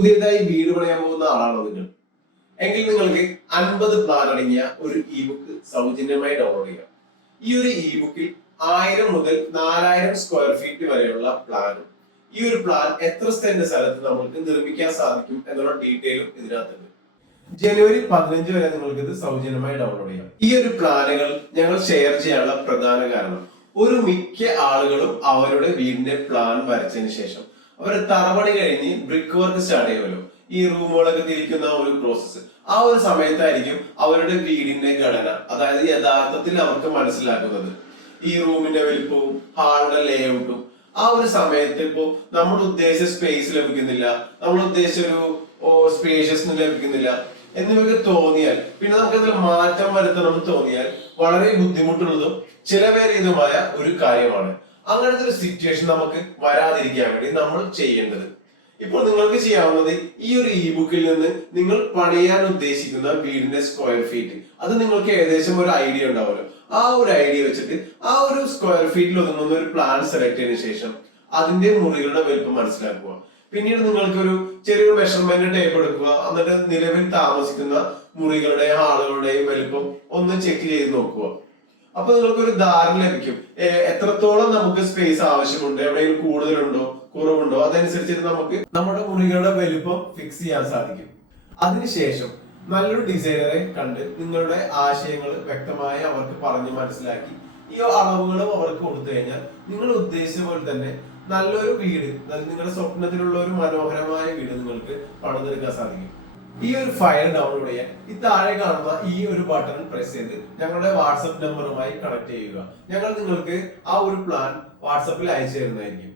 പുതിയതായി വീട് പണിയാൻ പോകുന്ന ആളാണോ നിങ്ങൾ? എങ്കിൽ നിങ്ങൾക്ക് 50 പ്ലാൻ അടങ്ങിയ ഒരു ഇ ബുക്ക് സൗജന്യമായി ഡൗൺലോഡ് ചെയ്യാം. ഈ ഒരു ഇ ബുക്കിൽ 1000 മുതൽ 4000 സ്ക്വയർ ഫീറ്റ് വരെയുള്ള പ്ലാനും ഈ ഒരു പ്ലാൻ എത്ര സെന്റ് സ്ഥലത്ത് നമുക്ക് നിർമ്മിക്കാൻ സാധിക്കും എന്നുള്ള ഡീറ്റെയിലും ഇതിനകത്തുണ്ട്. ജനുവരി 15 വരെ നിങ്ങൾക്ക് ഇത് സൗജന്യമായി ഡൗൺലോഡ് ചെയ്യാം. ഈ ഒരു പ്ലാനുകൾ ഞങ്ങൾ ഷെയർ ചെയ്യാനുള്ള പ്രധാന കാരണം ഒരു മിക്ക ആളുകളും അവരുടെ വീടിന്റെ പ്ലാൻ വരച്ചതിന് ശേഷം അവർ തറപണി കഴിഞ്ഞ് ബ്രിക്ക് വർക്ക് സ്റ്റാർട്ട് ചെയ്യുമല്ലോ, ഈ റൂമുകളൊക്കെ തിരിക്കുന്ന ഒരു പ്രോസസ്സ്, ആ ഒരു സമയത്തായിരിക്കും അവരുടെ വീടിന്റെ ഘടന, അതായത് യഥാർത്ഥത്തിൽ അവർക്ക് മനസ്സിലാക്കുന്നത് ഈ റൂമിന്റെ വലിപ്പവും ഹാളിന്റെ ലേഔട്ടും. ആ ഒരു സമയത്ത് ഇപ്പോ നമ്മൾ ഉദ്ദേശിച്ച സ്പേസ് ലഭിക്കുന്നില്ല, നമ്മൾ ഉദ്ദേശിച്ച ഒരു സ്പേഷ്യസ്നെസ് ലഭിക്കുന്നില്ല എന്നിവയൊക്കെ തോന്നിയാൽ, പിന്നെ നമുക്ക് അതിൽ മാറ്റം വരുത്തണം തോന്നിയാൽ വളരെ ബുദ്ധിമുട്ടുള്ളതും ചിലവേറിയതുമായ ഒരു കാര്യമാണ്. അങ്ങനത്തെ ഒരു സിറ്റുവേഷൻ നമുക്ക് വരാതിരിക്കാൻ വേണ്ടി നമ്മൾ ചെയ്യേണ്ടത്, ഇപ്പോൾ നിങ്ങൾക്ക് ചെയ്യാവുന്നത് ഈ ഒരു ഇ ബുക്കിൽ നിന്ന് നിങ്ങൾ പണിയാൻ ഉദ്ദേശിക്കുന്ന വീടിന്റെ സ്ക്വയർ ഫീറ്റ്, അത് നിങ്ങൾക്ക് ഏകദേശം ഒരു ഐഡിയ ഉണ്ടാവുമല്ലോ. ആ ഒരു ഐഡിയ വെച്ചിട്ട് ആ ഒരു സ്ക്വയർ ഫീറ്റിൽ ഒതുങ്ങുന്ന ഒരു പ്ലാൻ സെലക്ട് ചെയ്തതിനു ശേഷം അതിന്റെ മുറികളുടെ വലുപ്പം മനസ്സിലാക്കുക. പിന്നീട് നിങ്ങൾക്ക് ഒരു ചെറിയൊരു മെഷർമെന്റ് ടേപ്പ് എടുക്കുക, എന്നിട്ട് നിലവിൽ താമസിക്കുന്ന മുറികളുടെയും ഹാളുകളുടെയും വലുപ്പം ഒന്ന് ചെക്ക് ചെയ്ത് നോക്കുക. അപ്പൊ നിങ്ങൾക്ക് ഒരു ധാരണ ലഭിക്കും എത്രത്തോളം നമുക്ക് സ്പേസ് ആവശ്യമുണ്ട്, എവിടെയെങ്കിലും കൂടുതലുണ്ടോ കുറവുണ്ടോ, അതനുസരിച്ചിട്ട് നമുക്ക് നമ്മുടെ മുറികളുടെ വലുപ്പം ഫിക്സ് ചെയ്യാൻ സാധിക്കും. അതിനുശേഷം നല്ലൊരു ഡിസൈനറെ കണ്ട് നിങ്ങളുടെ ആശയങ്ങൾ വ്യക്തമായി അവർക്ക് പറഞ്ഞു മനസ്സിലാക്കി ഈ അളവുകളും അവർക്ക് കൊടുത്തു കഴിഞ്ഞാൽ നിങ്ങൾ ഉദ്ദേശിച്ച പോലെ തന്നെ നല്ലൊരു വീട്, നിങ്ങളുടെ സ്വപ്നത്തിലുള്ള ഒരു മനോഹരമായ വീട് നിങ്ങൾക്ക് പണിതെടുക്കാൻ സാധിക്കും. ഈ ഒരു ഫയൽ ഡൗൺലോഡ് ചെയ്യാൻ ഈ താഴെ കാണുന്ന ഈ ഒരു ബട്ടൺ പ്രസ് ചെയ്ത് ഞങ്ങളുടെ വാട്സപ്പ് നമ്പറുമായി കണക്ട് ചെയ്യുക. ഞങ്ങൾ നിങ്ങൾക്ക് ആ ഒരു പ്ലാൻ വാട്സപ്പിൽ അയച്ചു തരുന്നതായിരിക്കും.